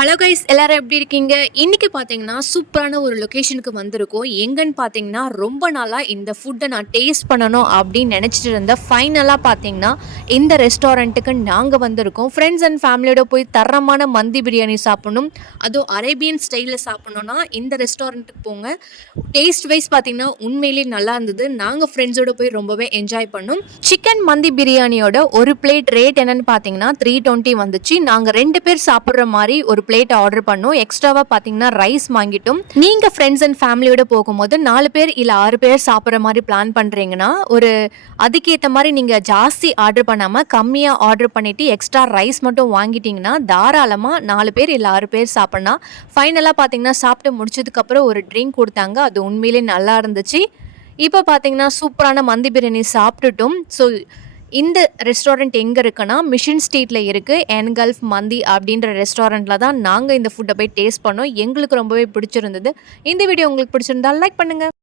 Hello guys எல்லாரும் எப்படி இருக்கீங்க? இன்னைக்கு பார்த்தீங்கன்னா சூப்பரான ஒரு லொக்கேஷனுக்கு வந்திருக்கோம். எங்கன்னு பார்த்தீங்கன்னா ரொம்ப நாளாக இந்த ஃபுட்டை நான் டேஸ்ட் பண்ணணும் அப்படின்னு நினச்சிட்டு இருந்தேன் ஃபைனலாக பார்த்தீங்கன்னா இந்த ரெஸ்டாரண்ட்டுக்கு நாங்கள் வந்திருக்கோம். ஃப்ரெண்ட்ஸ் அண்ட் ஃபேமிலியோட போய் தரமான மந்தி பிரியாணி சாப்பிடணும். அதுவும் அரேபியன் ஸ்டைலில் சாப்பிட்ணுன்னா இந்த ரெஸ்டாரண்ட்டுக்கு போங்க. டேஸ்ட் வைஸ் பார்த்தீங்கன்னா உண்மையிலேயே நல்லா இருந்தது. நாங்கள் ஃப்ரெண்ட்ஸோட போய் ரொம்பவே என்ஜாய் பண்ணோம். சிக்கன் மந்தி பிரியாணியோட ஒரு பிளேட் ரேட் என்னன்னு பார்த்தீங்கன்னா த்ரீ டுவெண்ட்டி வந்துச்சு. நாங்கள் ரெண்டு பேர் சாப்பிட்ற மாதிரி ஒரு பிளேட் ஆர்டர் பண்ணோம். எக்ஸ்ட்ராவாக பார்த்தீங்கன்னா ரைஸ் வாங்கிட்டோம். நீங்கள் ஃப்ரெண்ட்ஸ் அண்ட் ஃபேமிலியோட போகும்போது நாலு பேர் இல்லை ஆறு பேர் சாப்பிட்ற மாதிரி பிளான் பண்ணுறீங்கன்னா ஒரு அதுக்கேற்ற மாதிரி நீங்கள் ஜாஸ்தி ஆர்டர் பண்ணாமல் கம்மியாக ஆர்டர் பண்ணிவிட்டு எக்ஸ்ட்ரா ரைஸ் மட்டும் வாங்கிட்டீங்கன்னா தாராளமாக நாலு பேர் இல்லை ஆறு பேர் சாப்பிட்லாம். ஃபைனலாக பார்த்தீங்கன்னா சாப்பிட்டு முடிச்சதுக்கப்புறம் ஒரு ட்ரிங்க் கொடுத்தாங்க. அது உண்மையிலே நல்லா இருந்துச்சு. இப்போ பார்த்தீங்கன்னா சூப்பரான மந்தி பிரியாணி சாப்பிட்டுட்டும். ஸோ இந்த ரெஸ்டாரண்ட் எங்கே இருக்குன்னா மிஷின் ஸ்ட்ரீட்டில் இருக்குது என்கல்ஃப் மந்தி அப்படின்ற ரெஸ்டாரண்ட்டில் தான் நாங்கள் இந்த ஃபுட்டை போய் டேஸ்ட் பண்ணோம். எங்களுக்கு ரொம்பவே பிடிச்சிருந்தது. இந்த வீடியோ உங்களுக்கு பிடிச்சிருந்தா லைக் பண்ணுங்கள்